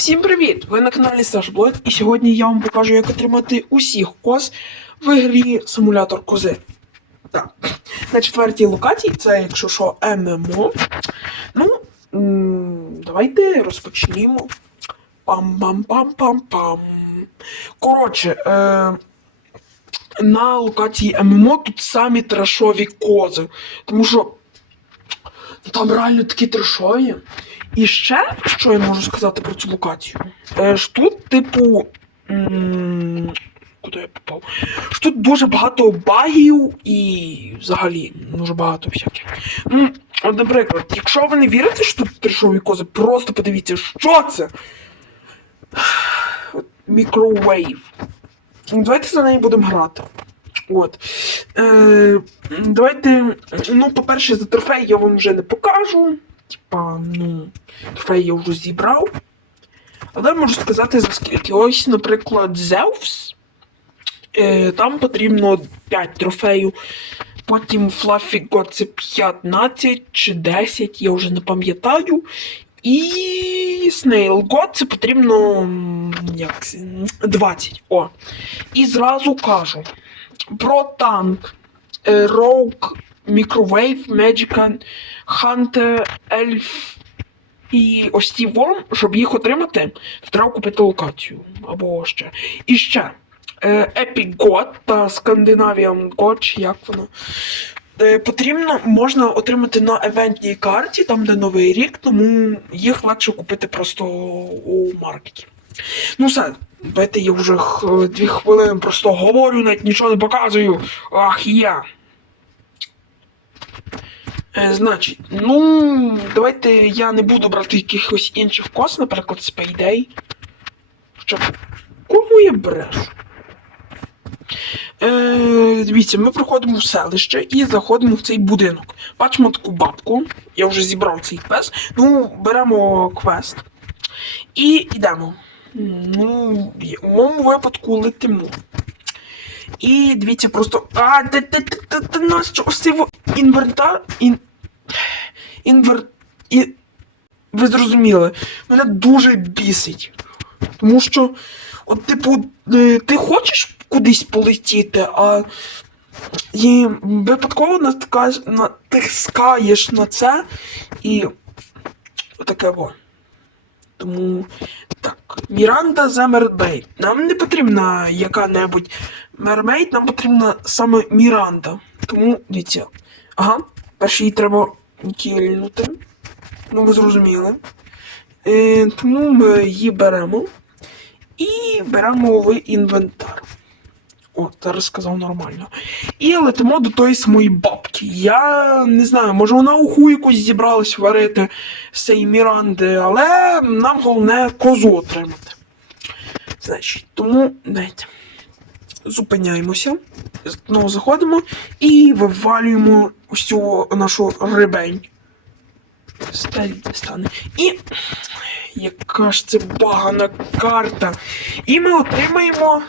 Всім привіт! Ви на каналі Саш Блойд, і сьогодні я вам покажу, як отримати усіх коз в грі симулятор кози. Так. На четвертій локації, це, якщо що, ММО. Ну, давайте розпочнімо. Пам-пам-пам-пам-пам. Коротше, е, на локації ММО тут самі трешові кози. Тому що там реально такі трешові. І ще, що я можу сказати про цю локацію? Е, ж тут, типу. Куди я попав? Ж тут дуже багато багів і взагалі дуже багато всяких. От, наприклад, якщо ви не вірите, що тут трешові кози, просто подивіться, що це? Мікровейв. Давайте за неї будемо грати. От. Е, давайте. Ну, по-перше, за трофей я вам вже не покажу. Типа, ну, трофей я вже зібрав. Але можу сказати за скільки. Ось, наприклад, Зевс. Е, там потрібно 5 трофеїв. Потім Fluffy God це 15 чи 10, я вже не пам'ятаю. І Snail God це потрібно як, 20. О. І зразу кажу про танк. е, Rogue, Microwave, Magic, Hunter, Elf і ось ці Worm, щоб їх отримати, треба купити локацію. Або ще. І ще. е, Epic God та Scandinavian God, як воно. Е, Потрібно, можна отримати на евентній карті, там де новий рік, тому їх легше купити просто у маркеті. Ну все, давайте я вже дві хвилини просто говорю, навіть нічого не показую. Ах, я. Е, значить, ну, давайте я не буду брати якихось інших кос, наприклад, Spayday. Що? Кому я брешу? Е, дивіться, ми проходимо в селище і заходимо в цей будинок. Бачимо таку бабку. Я вже зібрав цей квест. Ну, беремо квест. І йдемо. Ну, в моєму випадку летимо. І дивіться, просто. А, ти, ти, ти, ти, нащо цей інвентар. Ін... Інвер... І... Ви зрозуміли, мене дуже бісить. Тому що, от, типу, е, ти хочеш кудись полетіти, а і випадково натикаєш, натискаєш на це і таке во. Тому так, Міранда за Мермейд. Нам не потрібна яка-небудь Мермейд, нам потрібна саме Міранда. Тому дивіться. Ага, перше її треба кільнути. Ну, ви зрозуміли. Е, тому ми її беремо і беремо в інвентар. О, зараз сказав нормально. І летимо до тої самої бабки. Я не знаю, може вона уху якусь зібралась варити з цієї Міранди, але нам головне козу отримати. Значить, тому дайте. Зупиняємося, знову заходимо і вивалюємо ось цю нашу рибень. Стане. І. Яка ж це багана карта. І ми отримаємо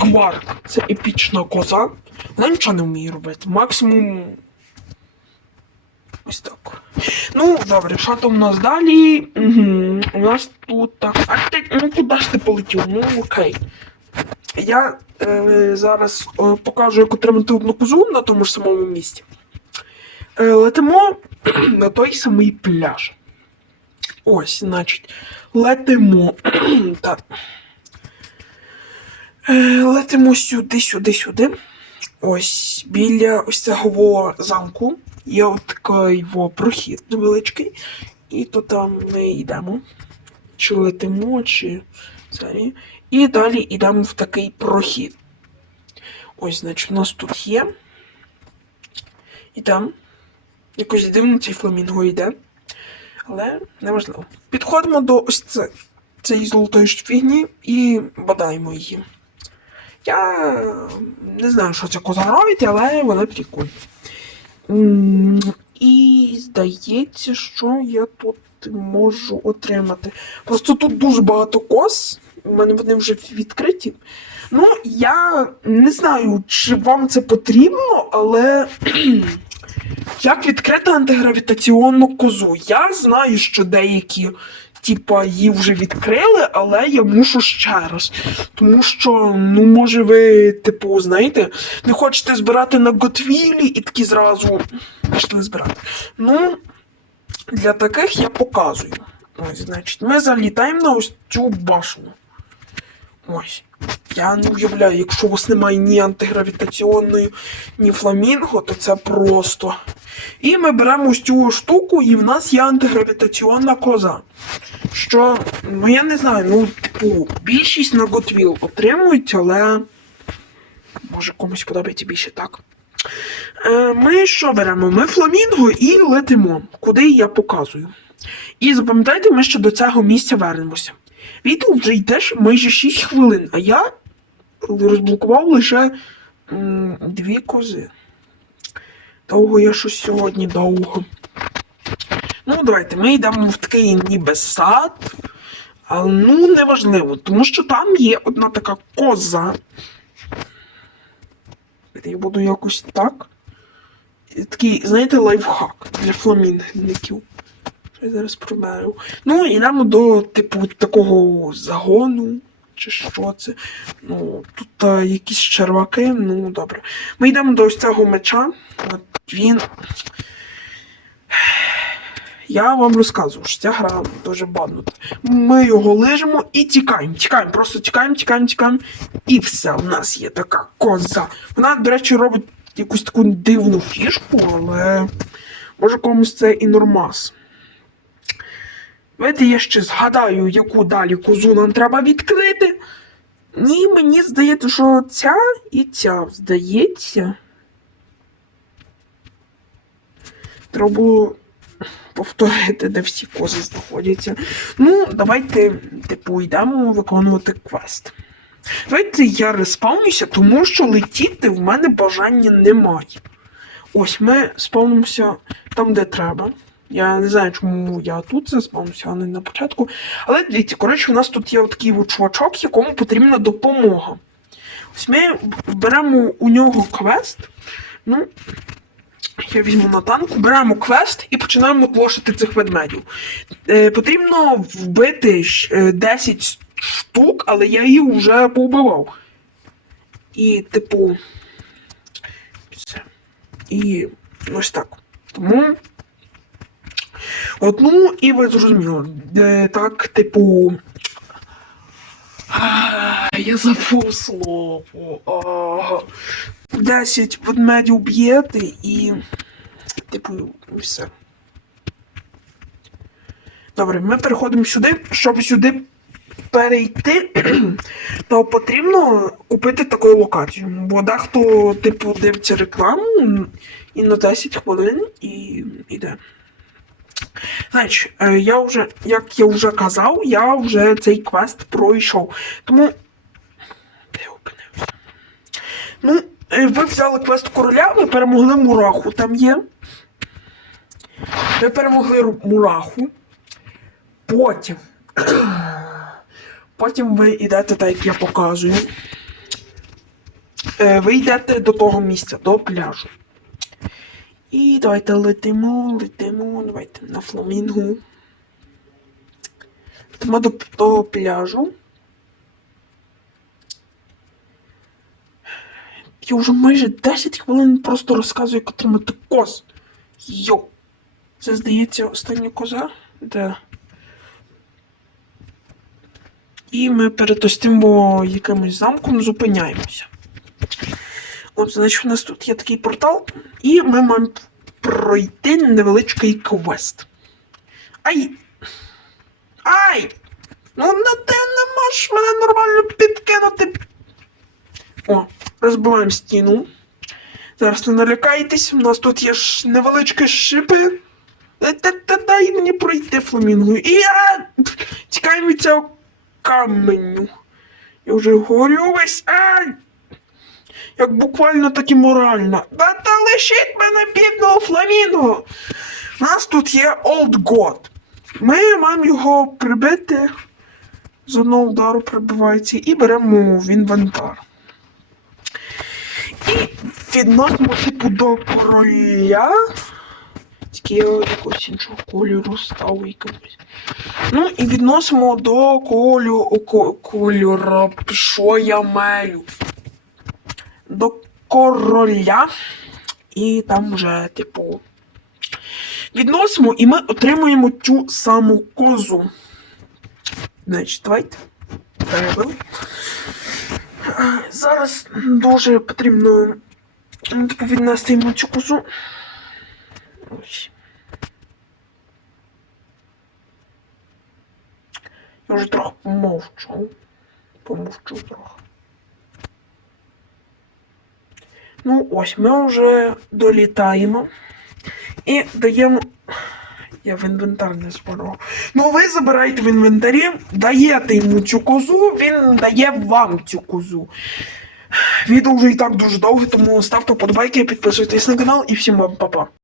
Гварк. Це епічна коза. Вона нічого не вміє робити. Максимум. Ось так. Ну, добре, що там у нас далі? Угу. У нас тут так. А ти, ну куди ж ти полетів? Ну окей. Я е, зараз е, покажу, як отримати одну козу на тому ж самому місці. Е, летимо на той самий пляж. Ось, значить, летимо. так. Е, летимо сюди, сюди, сюди. Ось біля ось цього замку є от такий во прохід невеличкий. І то там ми йдемо. Чи летимо, чи взагалі. І далі йдемо в такий прохід. Ось, значить, у нас тут є. І там. Якось дивно цей фламінго йде. Але неважливо. Підходимо до ось це, цієї золотої фігні і бадаємо її. Я не знаю, що це коза робить, але вона прикольна. І здається, що я тут можу отримати. Просто тут дуже багато коз. У мене вони вже відкриті. Ну, я не знаю, чи вам це потрібно, але як відкрити антигравітаційну козу? Я знаю, що деякі типа, її вже відкрили, але я мушу ще раз. Тому що, ну, може, ви, типу, знаєте, не хочете збирати на Готвілі і такі зразу пішли збирати. Ну, для таких я показую. Ось, значить, ми залітаємо на ось цю башню. Ось. Я не уявляю, якщо у вас немає ні антигравітаційної, ні фламінго, то це просто. І ми беремо ось цю штуку, і в нас є антигравітаційна коза. Що, ну я не знаю, ну, типу, більшість на Готвіл отримують, але. Може комусь подобається більше так. Е, ми що беремо? Ми фламінго і летимо, куди я показую. І запам'ятайте, ми ще до цього місця вернемося. Відео вже йдеш майже 6 хвилин, а я розблокував лише м, дві кози. Довго я щось сьогодні довго. Ну, давайте, ми йдемо в такий ніби сад. Але ну неважливо, тому що там є одна така коза. Я буду якось так. Такий, знаєте, лайфхак для фламінгників. Що я зараз проберу. Ну, йдемо до, типу, такого загону. Чи що це? Ну, тут а, якісь черваки, ну добре. Ми йдемо до ось цього меча. От він. Я вам розказую, що ця гра дуже баднута. Ми його лежимо і тікаємо. Тікаємо, просто тікаємо, тікаємо, тікаємо. І все, у нас є така коза. Вона, до речі, робить якусь таку дивну фішку, але може комусь це і нормас. Давайте я ще згадаю, яку далі козу нам треба відкрити. Ні, мені здається, що ця і ця здається. Треба було повторити, де всі кози знаходяться. Ну, давайте, типу, йдемо виконувати квест. Давайте я респавнюся, тому що летіти в мене бажання немає. Ось ми спавнимося там, де треба. Я не знаю, чому я тут заспавнився, а не на початку. Але дивіться, коротше, у нас тут є такий чувачок, якому потрібна допомога. Ось ми беремо у нього квест. Ну, я візьму на танку, беремо квест і починаємо тлошити цих ведмедів. Е, потрібно вбити е, 10 штук, але я їх вже побивав. І, типу. Все. І ось так. Тому. От, ну, і ви зрозуміли. Е, так, типу. Я забув слово. 10 ведмедів б'єте і. Типу, все. Добре, ми переходимо сюди. Щоб сюди перейти, то потрібно купити таку локацію. Бо дехто, типу, дивиться рекламу і на 10 хвилин і йде. Значить, е, я вже, як я вже казав, я вже цей квест пройшов. Тому. Де опинився? Ну, е, ви взяли квест короля, ви перемогли мураху там є. Ви перемогли мураху. Потім. Потім ви йдете, так як я показую. Е, Ви йдете до того місця, до пляжу. І давайте летимо, летимо, давайте на фламінгу. Летимо до, до пляжу. Я вже майже 10 хвилин просто розказую, як отримати коз. Йо. Це здається остання коза. Де? І ми перед ось тим якимось замком зупиняємося. От, значить, у нас тут є такий портал, і ми маємо пройти невеличкий квест. Ай! Ай! Ну на ти не можеш мене нормально підкинути. О, розбиваємо стіну. Зараз не налякайтесь, у нас тут є ж невеличкі шипи. Та- Дай мені пройти фламінгу. І я тікаємо від цього каменю. Я вже горю весь. Ай! Як буквально, так і морально. Та, та лишіть мене бідного фламінго. У нас тут є Old God. Ми маємо його прибити. З одного удару прибивається і беремо в інвентар. І відносимо типу до короля. Тільки таке якогось іншого кольору став якимось. Ну і відносимо до колю, ко, кольора, що я мелю. До короля. І там вже, типу, відносимо, і ми отримуємо цю саму козу. Значить, давайте. Перебив. Зараз дуже потрібно типу, віднести йому цю козу. Ось. Я вже трохи помовчу. Помовчу трохи. Ну, ось ми вже долітаємо і даємо. Я в інвентар не збирав. Ну, ви забираєте в інвентарі, даєте йому цю козу, він дає вам цю козу. Відео вже і так дуже довго, тому ставте вподобайки, підписуйтесь на канал і всім вам па-па.